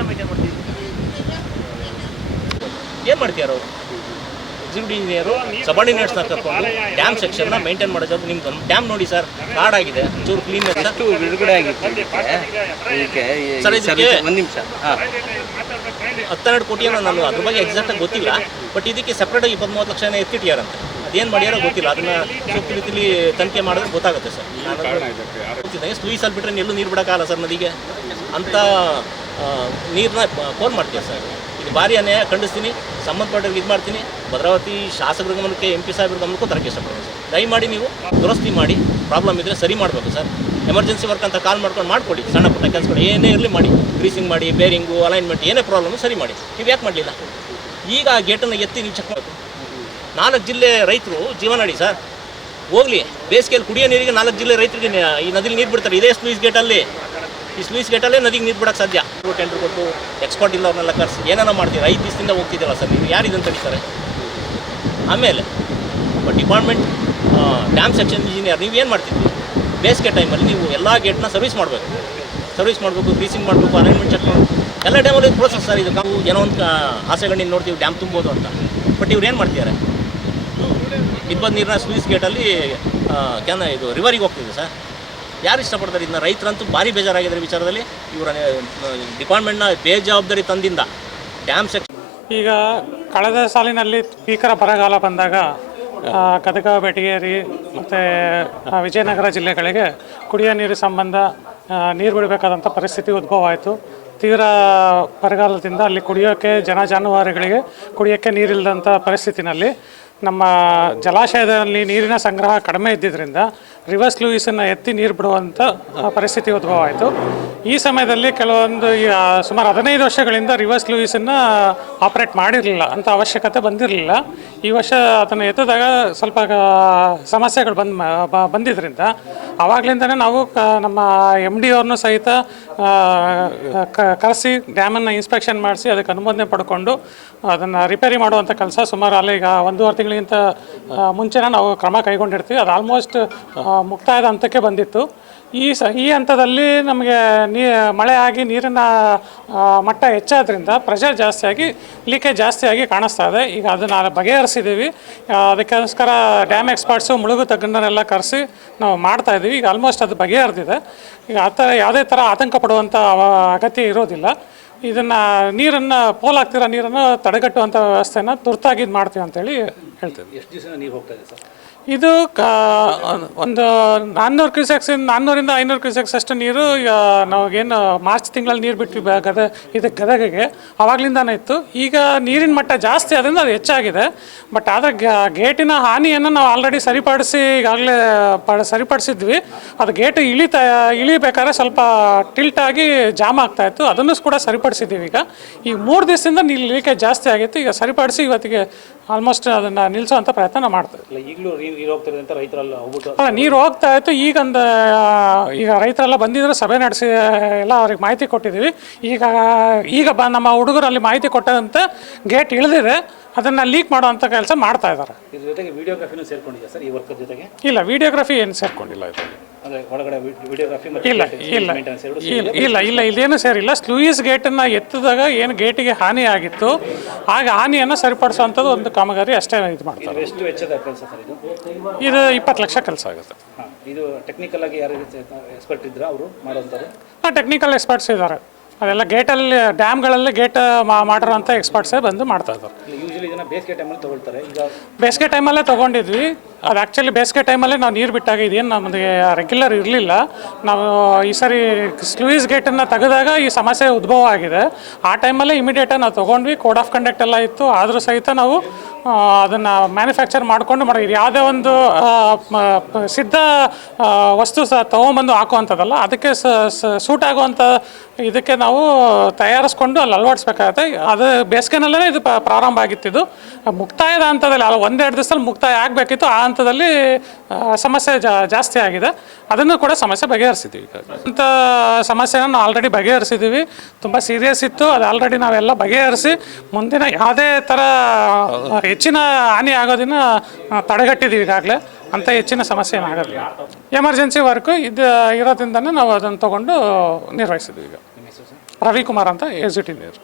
Maintain ಮಾಡ್ತೀವಿ ಏನು ಮಾಡ್ತೀಯಾರ ಅವರು? ಎಕ್ಸಿಕ್ಯೂಟಿವ್ ಇಂಜಿನಿಯರು ಸಬಾರ್ಡಿನೇಟ್ಸ್ನ ಕರ್ಕೊಂಡು ಡ್ಯಾಮ್ ಸೆಕ್ಷನ್ನ ಮೇಂಟೈನ್ ಮಾಡೋದು ಜಾಬ್ ನಿಮ್ಗೆ ಡ್ಯಾಮ್ ನೋಡಿ ಸರ್ ಕಾಡಾಗಿದೆ ಚೂರು ಕ್ಲೀನ್ ಅಷ್ಟು ಬಿಡುಗಡೆ ಆಗಿದೆ ಇದಕ್ಕೆ. ಸರ್, ಇದಕ್ಕೆ- ಒಂದು ನಿಮಿಷ. ಹಾಂ. ಹತ್ತೆರಡು ಕೋಟಿ ಏನೋ ನಾನು ಅದ್ರ ಬಗ್ಗೆ ಎಕ್ಸಾಕ್ಟಾಗಿ ಗೊತ್ತಿಲ್ಲ ಬಟ್ ಇದಕ್ಕೆ ಸಪ್ರೇಟಾಗಿ ಇಪ್ಪತ್ತು ಮೂವತ್ತು ಲಕ್ಷ ಎತ್ತಿಟ್ಟಿಯಾರಂತೆ ಅದೇನು ಮಾಡ್ಯಾರೋ ಗೊತ್ತಿಲ್ಲ ಅದನ್ನ ಸೂಕ್ತ ರೀತಿಲಿ ತನಿಖೆ ಮಾಡಿದ್ರೆ ಗೊತ್ತಾಗುತ್ತೆ ಸರ್ ನಾನು ಗೊತ್ತಿದ್ದಂಗೆ ಸ್ಲೂಯಿಸಲ್ಲಿ ಬಿಟ್ಟರೆ ಎಲ್ಲೂ ನೀರು ಬಿಡೋಕ್ಕಾಗಲ್ಲ ಸರ್ ನದಿಗೆ? ಅಂತ ನೀರನ್ನ ಫೋನ್ ಮಾಡ್ತೀವಿ ಸರ್. ಇದು ಭಾರಿ ಅನ್ಯಾಯ, ಖಂಡಿಸ್ತೀನಿ. ಸಂಬಂಧಪಟ್ಟವ್ರಿಗೆ ಇದು ಮಾಡ್ತೀನಿ. ಭದ್ರಾವತಿ ಶಾಸಕರ ಗಮನಕ್ಕೆ, ಎಂ ಪಿ ಸಾಹೇಬ್ರ ಗಮನಕ್ಕೂ ತರಕ್ಕೆ ಇಷ್ಟಪಡ್ತೀನಿ ಸರ್. ದಯಮಾಡಿ ನೀವು ದುರಸ್ತಿ ಮಾಡಿ, ಪ್ರಾಬ್ಲಮ್ ಇದ್ದರೆ ಸರಿ ಮಾಡಬೇಕು ಸರ್. ಎಮರ್ಜೆನ್ಸಿ ವರ್ಕ್ ಅಂತ ಕಾಲ್ ಮಾಡ್ಕೊಂಡು ಮಾಡಿಕೊಡಿ. ಸಣ್ಣ ಪುಟ್ಟ ಕೆಲಸಗಳು ಏನೇ ಇರಲಿ ಮಾಡಿ. ಗ್ರೀಸಿಂಗ್ ಮಾಡಿ ಬೇರಿಂಗು ಅಲೈನ್ಮೆಂಟ್ ಏನೇ ಪ್ರಾಬ್ಲಮ್ ಸರಿ ಮಾಡಿ. ನೀವು ಯಾಕೆ ಮಾಡಲಿಲ್ಲ? ಈಗ ಆ ಗೇಟನ್ನು ಎತ್ತಿ ನೀವು ಚೆಕ್ ಮಾಡಬೇಕು. ನಾಲ್ಕು ಜಿಲ್ಲೆ ರೈತರು, ಜೀವನಾಡಿ ಸರ್. ಹೋಗಲಿ, ಬೇಸಿಗೆಯಲ್ಲಿ ಕುಡಿಯೋ ನೀರಿಗೆ ನಾಲ್ಕು ಜಿಲ್ಲೆ ರೈತರಿಗೆ ಈ ನದಿಲಿ ನೀರು ಬಿಡ್ತಾರೆ. ಇದೇ ಸ್ಲೂಯಿಸ್ ಗೇಟಲ್ಲಿ ಈ ಸ್ಲೂಯಿಸ್ ಗೇಟಲ್ಲೇ ನದಿಗೆ ನೀರು ಬಿಡೋಕ್ಕೆ ಸಾಧ್ಯ? ಟೆಂಡರ್ ಕೊಟ್ಟು ಎಕ್ಸ್ಪರ್ಟ್ ಇಲ್ಲ ಅವ್ರನ್ನೆಲ್ಲ ಕರೆಸಿ. ಏನೇನೋ ಮಾಡ್ತೀರಾ? ಐದು ದಿವಸದಿಂದ ಹೋಗ್ತಿದ್ದೀರಲ್ಲ ಸರ್ ನೀವು? ಯಾರು ಇದನ್ನು ತಡೀತಾರೆ ಆಮೇಲೆ ಡಿಪಾರ್ಟ್ಮೆಂಟ್ ಡ್ಯಾಮ್ ಸೆಕ್ಷನ್ ಇಂಜಿನಿಯರ್ ನೀವು ಏನು ಮಾಡ್ತಿದ್ವಿ ಬೇಸಿಗೆ ಟೈಮಲ್ಲಿ ನೀವು ಎಲ್ಲ ಗೇಟ್ನ ಸರ್ವಿಸ್ ಮಾಡಬೇಕು. ಸರ್ವಿಸ್ ಮಾಡಬೇಕು ಗ್ರೀಸಿಂಗ್ ಮಾಡಬೇಕು ಅರೇಂಜ್ಮೆಂಟ್ ಚೆಕ್ ಮಾಡಬೇಕು. ಎಲ್ಲ ಡ್ಯಾಮಲ್ಲಿ ಪ್ರೋಸೆಸ್ ಸರ್ ಇದು. ನಾವು ಏನೋ ಒಂದು ಆಸೆಗಣ್ಣಿನ ನೋಡ್ತೀವಿ ಡ್ಯಾಮ್ ತುಂಬೋದು ಅಂತ. ಬಟ್ ಇವ್ರು ಏನು ಮಾಡ್ತಿದ್ದಾರೆ? ಇಪ್ಪತ್ತು ನೀರನ್ನ ಸ್ಲೂಯಿಸ್ ಗೇಟಲ್ಲಿ ಕ್ಯಾನ ಇದು ರಿವರಿಗೆ ಹೋಗ್ತಿದೆ ಸರ್. ಯಾರು ಇಷ್ಟಪಡ್ತಾರೆ? ಇದನ್ನ ರೈತರಂತೂ ಭಾರಿ ಬೇಜಾರಾಗಿದ್ದಾರೆ ವಿಚಾರದಲ್ಲಿ. ಇವರ ಡಿಪಾರ್ಟ್ಮೆಂಟ್ನ ಬೇಜವಾಬ್ದಾರಿ ತಂದಿಂದ ಡ್ಯಾಮ್ ಸೆಕ್ಷನ್ ಈಗ ಕಳೆದ ಸಾಲಿನಲ್ಲಿ ಭೀಕರ ಬರಗಾಲ ಬಂದಾಗ ಗದಗ, ಬೆಟಗೇರಿ ಮತ್ತು ವಿಜಯನಗರ ಜಿಲ್ಲೆಗಳಿಗೆ ಕುಡಿಯೋ ನೀರು ಸಂಬಂಧ ನೀರು ಬಿಡಬೇಕಾದಂಥ ಪರಿಸ್ಥಿತಿ ಉದ್ಭವ ಆಯಿತು. ತೀವ್ರ ಬರಗಾಲದಿಂದ ಅಲ್ಲಿ ಕುಡಿಯೋಕ್ಕೆ ಜನ ಜಾನುವಾರುಗಳಿಗೆ ಕುಡಿಯೋಕ್ಕೆ ನೀರಿಲ್ಲದಂಥ ಪರಿಸ್ಥಿತಿನಲ್ಲಿ ನಮ್ಮ ಜಲಾಶಯದಲ್ಲಿ ನೀರಿನ ಸಂಗ್ರಹ ಕಡಿಮೆ ಇದ್ದಿದ್ದರಿಂದ ರಿವರ್ಸ್ ಲೂಯಿಸನ್ನು ಎತ್ತಿ ನೀರು ಬಿಡುವಂಥ ಪರಿಸ್ಥಿತಿ ಉದ್ಭವ ಆಯಿತು. ಈ ಸಮಯದಲ್ಲಿ ಕೆಲವೊಂದು ಸುಮಾರು ಹದಿನೈದು ವರ್ಷಗಳಿಂದ ರಿವರ್ಸ್ ಲೂಯಿಸನ್ನು ಆಪ್ರೇಟ್ ಮಾಡಿರಲಿಲ್ಲ ಅಂತ ಅವಶ್ಯಕತೆ ಬಂದಿರಲಿಲ್ಲ. ಈ ವರ್ಷ ಅದನ್ನು ಎತ್ತಿದಾಗ ಸ್ವಲ್ಪ ಸಮಸ್ಯೆಗಳು ಬಂದ್ ಬಂದಿದ್ದರಿಂದ ಆವಾಗಲಿಂದನೇ ನಾವು ನಮ್ಮ ಎಂ ಡಿ ಅವ್ರನ್ನೂ ಸಹಿತ ಕರೆಸಿ ಡ್ಯಾಮನ್ನು ಇನ್ಸ್ಪೆಕ್ಷನ್ ಮಾಡಿಸಿ ಅದಕ್ಕೆ ಅನುಮೋದನೆ ಪಡ್ಕೊಂಡು ಅದನ್ನು ರಿಪೇರಿ ಮಾಡುವಂಥ ಕೆಲಸ ಸುಮಾರು ಅಲ್ಲಿ ಈಗ ಒಂದೂವರೆ ತಿಂಗಳಿಗಿಂತ ಮುಂಚೆನೇ ನಾವು ಕ್ರಮ ಕೈಗೊಂಡಿರ್ತೀವಿ ಅದು ಆಲ್ಮೋಸ್ಟ್ ಮುಕ್ತಾಯದ ಹಂತಕ್ಕೆ ಬಂದಿತ್ತು. ಈ ಸ, ಈ ಹಂತದಲ್ಲಿ ನಮಗೆ ನೀ, ಮಳೆ ಆಗಿ ನೀರಿನ ಮಟ್ಟ ಹೆಚ್ಚಾದ್ರಿಂದ ಪ್ರೆಷರ್ ಜಾಸ್ತಿಯಾಗಿ ಲೀಕೇಜ್ ಜಾಸ್ತಿಯಾಗಿ ಕಾಣಿಸ್ತಾ ಇದೆ. ಈಗ ಅದನ್ನು ಬಗೆಹರಿಸಿದ್ದೀವಿ. ಅದಕ್ಕೋಸ್ಕರ ಡ್ಯಾಮ್ ಎಕ್ಸ್ಪರ್ಟ್ಸು ಮುಳುಗು ತಜ್ಞರನ್ನೆಲ್ಲ ಕರೆಸಿ ನಾವು ಮಾಡ್ತಾ ಇದ್ದೀವಿ. ಈಗ ಆಲ್ಮೋಸ್ಟ್ ಅದು ಬಗೆಹರಿದಿದೆ. ಈಗ ಆ ಥರ ಯಾವುದೇ ಥರ ಆತಂಕ ಪಡುವಂಥ ಅಗತ್ಯ ಇರೋದಿಲ್ಲ. ಇದನ್ನು ನೀರನ್ನು ಪೋಲಾಗ್ತಿರೋ ನೀರನ್ನು ತಡೆಗಟ್ಟುವಂಥ ವ್ಯವಸ್ಥೆನ ತುರ್ತಾಗಿ ಇದು ಮಾಡ್ತೀವಿ ಅಂತೇಳಿ ಹೇಳ್ತೀವಿ. ಎಷ್ಟು ದಿವಸ ನೀರು ಹೋಗ್ತಾ ಸರ್? ಇದು ಕಾ, ಒಂದು ನಾನ್ನೂರು ಕ್ಯೂಸೆಕ್ಸ್ ನಾನ್ನೂರಿಂದ ಐನೂರು ಕ್ಯೂಸೆಕ್ಸ್ ಅಷ್ಟು ನೀರು ನಾವೇನು ಮಾರ್ಚ್ ತಿಂಗಳಲ್ಲಿ ನೀರು ಬಿಟ್ವಿ ಗದ ಇದಕ್ಕೆ ಗದಗಿಗೆ. ಅವಾಗ್ಲಿಂದಾನೇ ಇತ್ತು. ಈಗ ನೀರಿನ ಮಟ್ಟ ಜಾಸ್ತಿ ಅದರಿಂದ ಅದು ಹೆಚ್ಚಾಗಿದೆ. ಬಟ್ ಆದರೆ ಗೇಟಿನ ಹಾನಿಯನ್ನು ನಾವು ಆಲ್ರೆಡಿ ಸರಿಪಡಿಸಿ, ಈಗಾಗಲೇ ಸರಿಪಡಿಸಿದ್ವಿ. ಅದು ಗೇಟ್ ಇಳಿತಾ, ಇಳಿಬೇಕಾದ್ರೆ ಸ್ವಲ್ಪ ಟಿಲ್ಟ್ ಆಗಿ ಜಾಮ್ ಆಗ್ತಾ ಇತ್ತು. ಅದನ್ನು ಕೂಡ ಸರಿಪಡಿಸಿದ್ದೀವಿ ಈಗ. ಈ ಮೂರು ದಿವಸದಿಂದ ನೀರು ಲೀಕೇಜ್ ಜಾಸ್ತಿ ಆಗಿತ್ತು. ಈಗ ಸರಿಪಡಿಸಿ ಇವತ್ತಿಗೆ ಆಲ್ಮೋಸ್ಟ್ ಅದನ್ನು ನಿಲ್ಲಿಸುವಂಥ ಪ್ರಯತ್ನ ಮಾಡ್ತಾ ಈಗಲೂ ನೀರು ಹೋಗ್ತಿದೆ ಅಂತ ರೈತರೆಲ್ಲ ಹೋಗ್ಬಿಟ್ಟು ಅಲ್ಲ ನೀರು ಹೋಗ್ತಾ ಇತ್ತು. ಈಗ ಒಂದು ಈಗ ರೈತರೆಲ್ಲ ಬಂದಿದ್ರು ಸಭೆ ನಡೆಸಿ ಎಲ್ಲ ಅವ್ರಿಗೆ ಮಾಹಿತಿ ಕೊಟ್ಟಿದ್ದೀವಿ. ಈಗ ಈಗ ಬ ನಮ್ಮ ಹುಡುಗರು ಅಲ್ಲಿ ಮಾಹಿತಿ ಕೊಟ್ಟದಂತೆ ಗೇಟ್ ಇಳಿದಿದೆ. ಅದನ್ನು ಲೀಕ್ ಮಾಡುವಂಥ ಕೆಲಸ ಮಾಡ್ತಾ ಇದ್ದಾರೆ. ಇದ್ರ ಜೊತೆಗೆ ವಿಡಿಯೋಗ್ರಫಿನೂ ಸೇರ್ಕೊಂಡಿದೆ ಸರ್ ಈ ವರ್ಕ್ ಜೊತೆಗೆ? ಇಲ್ಲ ವಿಡಿಯೋಗ್ರಫಿ ಏನು ಸೇರ್ಕೊಂಡಿಲ್ಲ ಇದರಲ್ಲಿ. ಒಳಗಡೆ ವಿಡಿಯೋಗ್ರಫಿ ಮತ್ತು ಇಲ್ಲ ಇಲ್ಲ. ಇಲ್ಲ ಇಲ್ಲ ಇಲ್ಲ ಇದೇನು ಸೇರಿಲ್ಲ. ಸ್ಲೂಯಿಸ್ ಗೇಟನ್ನು ಎತ್ತಿದಾಗ ಏನು ಗೇಟಿಗೆ ಹಾನಿ ಆಗಿತ್ತು ಆಗ ಹಾನಿಯನ್ನು ಸರಿಪಡಿಸುವಂಥದ್ದು ಒಂದು ಕಾಮಗಾರಿ ಅಷ್ಟೇ ಇದು ಮಾಡ್ತಾರೆ. ಎಷ್ಟು ವೆಚ್ಚದ ಕೆಲಸ ಸರ್ ಇದು? ಇದು ಇಪ್ಪತ್ತು ಲಕ್ಷ ಕೆಲಸ ಆಗುತ್ತೆ. ಇದು ಟೆಕ್ನಿಕಲ್ ಆಗಿ ಯಾರು ಎಕ್ಸ್ಪರ್ಟ್ ಇದ್ರ ಅವರು ಹಾಂ ಟೆಕ್ನಿಕಲ್ ಎಕ್ಸ್ಪರ್ಟ್ಸ್ ಇದ್ದಾರೆ. ಅದೆಲ್ಲ ಗೇಟಲ್ಲಿ ಡ್ಯಾಮ್ಗಳಲ್ಲಿ ಗೇಟ್ ಮಾಡಿರೋಂಥ ಎಕ್ಸ್ಪರ್ಟ್ಸೇ ಬಂದು ಮಾಡ್ತಾ ಇದ್ದಾರೆ. ಬೇಸಿಗೆ ಟೈಮಲ್ಲಿ ಈಗ ಬೇಸಿಗೆ ಟೈಮಲ್ಲೇ ತೊಗೊಂಡಿದ್ವಿ. ಅದು ಆ್ಯಕ್ಚುಲಿ ಬೇಸಿಗೆ ಟೈಮಲ್ಲೇ ನಾವು ನೀರು ಬಿಟ್ಟಾಗ ಇದೇನು ನಮಗೆ ರೆಗ್ಯುಲರ್ ಇರಲಿಲ್ಲ. ನಾವು ಈ ಸರಿ ಸ್ಲೂಯಿಸ್ ಗೇಟನ್ನು ತೆಗೆದಾಗ ಈ ಸಮಸ್ಯೆ ಉದ್ಭವ ಆಗಿದೆ. ಆ ಟೈಮಲ್ಲೇ ಇಮಿಡಿಯೇಟಾಗಿ ನಾವು ತೊಗೊಂಡ್ವಿ. ಕೋಡ್ ಆಫ್ ಕಂಡಕ್ಟ್ ಎಲ್ಲ ಇತ್ತು. ಆದರೂ ಸಹಿತ ನಾವು ಅದನ್ನು ಮ್ಯಾನುಫ್ಯಾಕ್ಚರ್ ಮಾಡಿಕೊಂಡು ಮಾಡಿದ್ವಿ ಯಾವುದೇ ಒಂದು ಸಿದ್ಧ ವಸ್ತು ಸಹ ತೊಗೊಂಬಂದು ಹಾಕುವಂಥದ್ದಲ್ಲ, ಅದಕ್ಕೆ ಸೂಟ್ ಆಗುವಂಥ ಇದಕ್ಕೆ ನಾವು ತಯಾರಿಸ್ಕೊಂಡು ಅಲ್ಲಿ ಅಳವಡಿಸ್ಬೇಕಾಗತ್ತೆ. ಅದು ಬೇಸಿಗೆನಲ್ಲೇ ಇದು ಪ್ರಾರಂಭ ಆಗಿತ್ತಿದ್ದು ಮುಕ್ತಾಯದ ಹಂತದಲ್ಲಿ, ಅಲ್ಲ, ಒಂದೆರಡು ದಿವಸದಲ್ಲಿ ಮುಕ್ತಾಯ ಆಗಬೇಕಿತ್ತು. ಆ ಹಂತದಲ್ಲಿ ಸಮಸ್ಯೆ ಜಾಸ್ತಿ ಆಗಿದೆ. ಅದನ್ನು ಕೂಡ ಸಮಸ್ಯೆ ಬಗೆಹರಿಸಿದ್ದೀವಿ. ಅಂತ ಸಮಸ್ಯೆನ ನಾವು ಆಲ್ರೆಡಿ ಬಗೆಹರಿಸಿದ್ದೀವಿ. ತುಂಬ ಸೀರಿಯಸ್ ಇತ್ತು. ಅದು ಆಲ್ರೆಡಿ ನಾವೆಲ್ಲ ಬಗೆಹರಿಸಿ, ಮುಂದಿನ ಯಾವುದೇ ಥರ ಹೆಚ್ಚಿನ ಹಾನಿ ಆಗೋದನ್ನ ತಡೆಗಟ್ಟಿದ್ದೀವಿ ಈಗಾಗಲೇ. ಅಂಥ ಹೆಚ್ಚಿನ ಸಮಸ್ಯೆ ಏನಾಗೋದಿಲ್ಲ ಎಮರ್ಜೆನ್ಸಿ ವರ್ಕು ಇದು, ಇರೋದ್ರಿಂದನೇ ನಾವು ಅದನ್ನು ತೊಗೊಂಡು ನಿರ್ವಹಿಸಿದ್ವಿ ಈಗ. ರವಿಕುಮಾರ್ ಅಂತ ಎಸ್ ಇಂಜಿನಿಯರ್